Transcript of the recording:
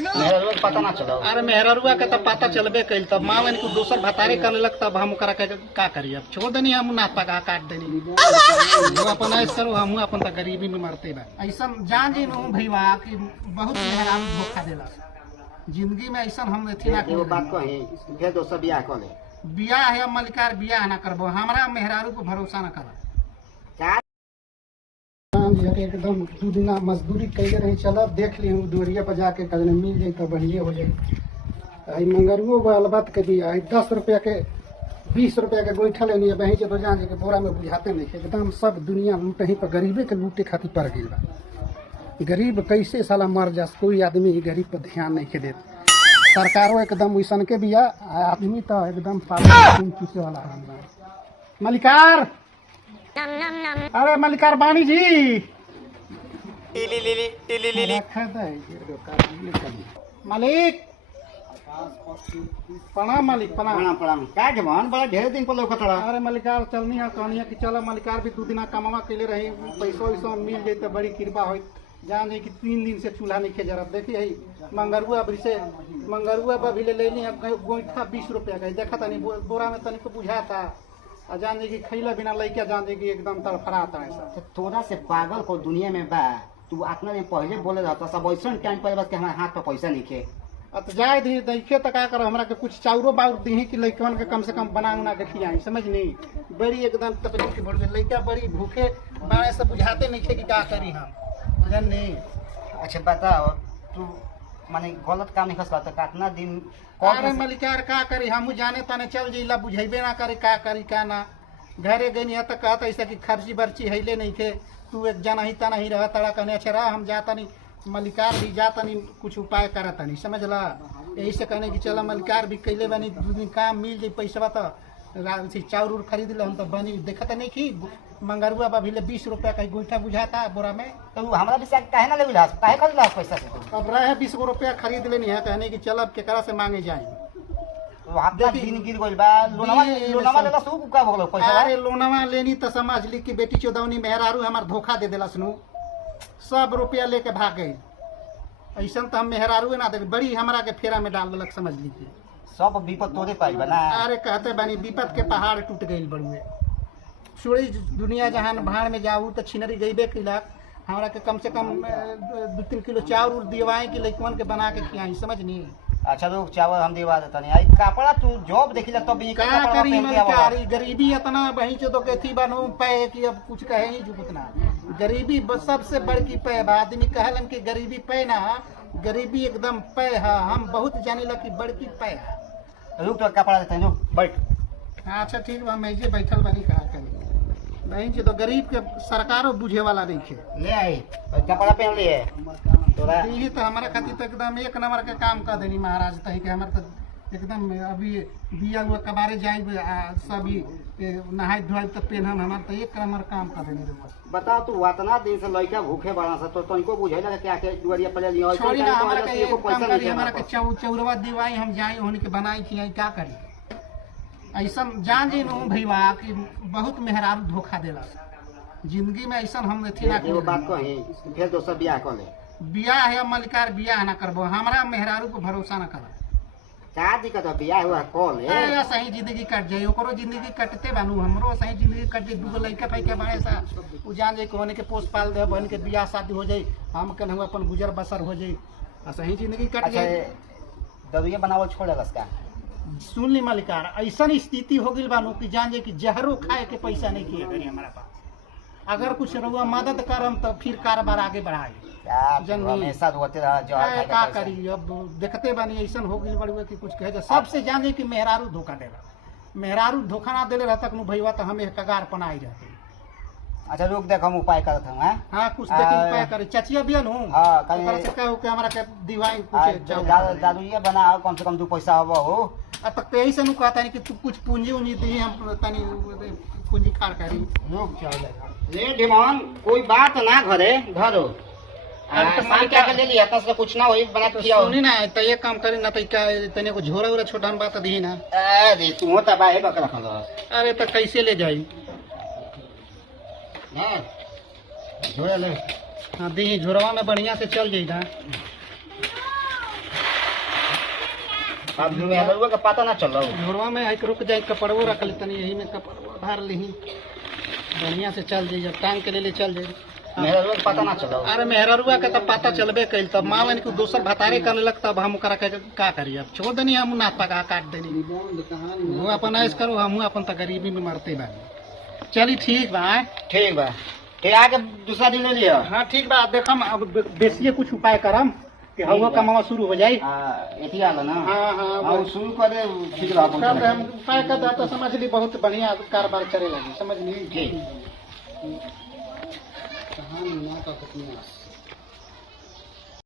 मेहरुआ के पता ना चलो। अरे मेहरुआ के तब पता चलबे कैल तब माँ को दोसर भतारे करने लग तब हम करा के का करिए। अब छोड़ देनी हम नाथ पका काट देनी वो अपन ऐसा करो हम अपन तो गरीबी में मरते बा। ऐसा जान जी नु भईवा कि बहुत मेहरान धोखा देला जिंदगी में। ऐसा हम एथी ना एगो बात कही फिर दोसर बियाह कर ले। बियाह है मलिकार बियाह ना करबो हमरा मेहरारू को भरोसा ना कर। एकदम 2 दिन मजदूरी कैले रही चलो देख ली दूरिया पर जाके कल मिल जाए तो बढ़िया हो जाए। मंगरुओ अलबत के दिया 10 रुपया के 20 रुपया के गोईठा लेनी है बही तो जान के बोरा में बुझाते नहीं एकदम सब दुनिया लूटे पर गरीबे के लूटे खातिर पड़ गई बा। गरीब कैसे साला मर जा कोई आदमी गरीब पर ध्यान नहीं के देते। सरकारों एकदम वैसन के बिया आदमी तो एकदम पागल चूसे वाला है। मलिकार अरे मलिकार बानी जी मालिक प्रणाम मालिक प्रणाम। प्रणाम का जवान बड़ा ढेर दिन पर लौकत रहा। अरे मलिकार चलनी है कहनी है कि चलो मलिकार भी 2 दिन कमावा कैले रही पैसा वैसा मिल जाए तो बड़ी कृपा हो। जान जाए कि 3 दिन से चूल्हा नहीं खे जरा देखिए मंगरुआ अभी से मंगरुआ पर भी ले लेनी है गोईठा 20 रुपया का देखा था नहीं बोरा में तनिक बुझा था। जान जाए कि खैला बिना लैके जान जाए कि एकदम तड़फड़ाता है सब। थोड़ा से पागल को दुनिया में बा तू अपना दिन पहले बोले रहता सब ऐसा टाइम पर बस के हमारे हाथ पर पैसा नहीं खे। अब जाए दी देखे तो क्या करो हमरा के कुछ चाउरो बाउर दी कि लैकन के कम से कम बना उना के खियाई समझ नहीं बड़ी एकदम तकलीफ बढ़ गई लैका बड़ी भूखे बाड़े से बुझाते नहीं खे कि क्या करी हम जान नहीं। अच्छा बताओ तू माने गलत काम नहीं खसला तो कितना दिन अरे मलिकार का करी हम जाने तने चल जइला बुझेबे ना करे का करी का ना घरे गई है तो कहता ऐसा कि खर्ची बर्ची हैले नहीं थे तू एक जना ही तना ही रह तड़ा कहने अच्छा रहा हम जाता नहीं मलिकार भी जाता नहीं कुछ उपाय करता नहीं समझला। यही से कहने की चला मलिकार भी कैले बनी 2 दिन काम मिल जाए पैसा तो चाउर उर खरीद ले हम तो बनी देखा नहीं कि मंगरुआ बा भी 20 रुपया का गोईठा बुझाता बोरा में तो हमारा भी काहे ना ले काहे खरीद ला पैसा से अब रहे 20 रुपया खरीद लेनी है कहने की चल अब केकरा से मांगे जाए। दिन गिर गइल बा लोनवा लेला सु का भगलो पैसा। अरे लोनवा लेनी तो समझ ली कि बेटी चौदवनी मेहरारू हमार धोखा दे देला सुनू सब रुपया लेके भाग गई। ऐसा तो हम मेहरारू ना दे बड़ी हमरा के फेरा में डाल देलक समझ ली सब विपद तोरे पाई बना। अरे कहते बानी विपद के पहाड़ टूट गई बड़ुए छोड़ी दुनिया जहान भाड़ में जाऊ तो छिनरी गईबे कैलक हमरा के कम से कम 2-3 किलो चाउर दिवाए कि लइकवन के बना के खियाई समझ नहीं। अच्छा लोग चावल हम दिवा देता नहीं आई कपड़ा तू जॉब देखिला तब भी का करी मलकारी गरीबी इतना बही जो तो कहती बानो पे कि अब कुछ कहे ही जो उतना गरीबी सबसे बड़की पे आदमी कहलन कि गरीबी पे ना गरीबी एकदम पे है हम बहुत जाने लग कि बड़की पे है। रुक तो कपड़ा देते हैं बैठ। अच्छा ठीक बा मैं जे बैठल बानी कहा करी नहीं जी तो गरीब के सरकारों बुझे वाला नहीं खे ले आई कपड़ा पहन लिए तोरा यही तो हमारे खातिर तो एकदम 1 नंबर के काम कर देनी महाराज तही के हमारे तो एकदम अभी बिया हुआ कबारे जाए सभी नहाय धोए तो पेनहन हमारे तो 1 नंबर काम कर देनी। बताओ तू उतना दिन से लड़का भूखे बड़ा सा तो तनिको बुझेला कि क्या के दुआरिया पले लियो छोड़ी ना हमरा के एक काम करी हमरा के चौरवा दिवाई हम जाई होने के बनाई खियाई क्या करी। ऐसा जान जी नु भईवा कि बहुत मेहरारू धोखा देला जिंदगी में। ऐसा हम एथी ना एगो बात कही फिर दोसर बियाह कर ले। बियाह है मलिकार बियाह ना करबो हमरा मेहरारू को भरोसा ना कर। का दिक्कत है बियाह हुआ कॉल है सही जिंदगी कट जाए ओकरो जिंदगी कटते बानू हमरो सही जिंदगी कट जाए 2 लड़का पैका बाड़े सा उ जान जाए कोने के पोस पाल दे बहन के बियाह शादी हो जाए हम कन अपन गुजर बसर हो जाए सही जिंदगी कट जाए। दरुया बनावल छोड़ेलस का सुन ली मलिकार ऐसा स्थिति हो गई बानू कि जान जाए कि जहरो खाए के पैसा नहीं किए करी हमारा पास अगर कुछ रहुआ मदद करम तो फिर कारोबार आगे बढ़ाई हमेशा रोते रहा जो का करी। अब देखते बानी ऐसा हो गई बड़ी कि कुछ कहे सबसे जान जाए कि मेहरारू धोखा देला मेहरारू धोखा ना देले रहता भईवा तो हमें कगार पनाई रहते। अच्छा रुक देख हम उपाय करत हूं। हां कुछ देखी उपाय करे चचिया बियन हूं हां कल से कहू के हमरा के दिवाई कुछ दादुया बनाओ कम से कम 2 पैसा होबो हो अब तक यही से नु कहता है कि तू कुछ पूंजी उनी दी हम तनी पूंजी खाड़ करी रुक चल ले डिमान कोई बात ना घरे घरो मान क्या ले लिया तस कुछ ना होई बना के खियाओ सुनी ना तो ये काम करी ना तो तने को झोरा उरा छोटान बात दी ना। अरे तू तो बाहे बकरा खलो। अरे तो कैसे ले जाई हां झोरा ले हां दी झोरवा में बढ़िया से चल जाई ना अब मेहरुआ का पता ना चल रहा हो। झोरवा में है रुक जाए कपड़वो रख ली तनी यही में कपड़वा धार ली बढ़िया से चल जाइए टांग के ले चल जाइए। मेहरुआ का पता ना चल रहा हो। अरे मेहरुआ के तब पता चलबे कैल तब मान ली दोसर भतारे कर लेलक तब हम ओकरा के का करिए अब छोड़ देनी हम नाश्ता का काट देनी वो अपन ऐस करो हम अपन तो गरीबी में मरते बा। चली ठीक बा ठीक बा ठीक आके दूसरा दिन ले लियो। हाँ ठीक बा देखम अब बेसिए कुछ उपाय करम कि हवा कमावा शुरू हो जाए। एथी आला ना। हाँ हाँ और शुरू कर दे ठीक बा सब हम उपाय कर दा तो समझ ली बहुत बढ़िया कारोबार करे लगी समझ ली। ठीक कहानी ना का कितना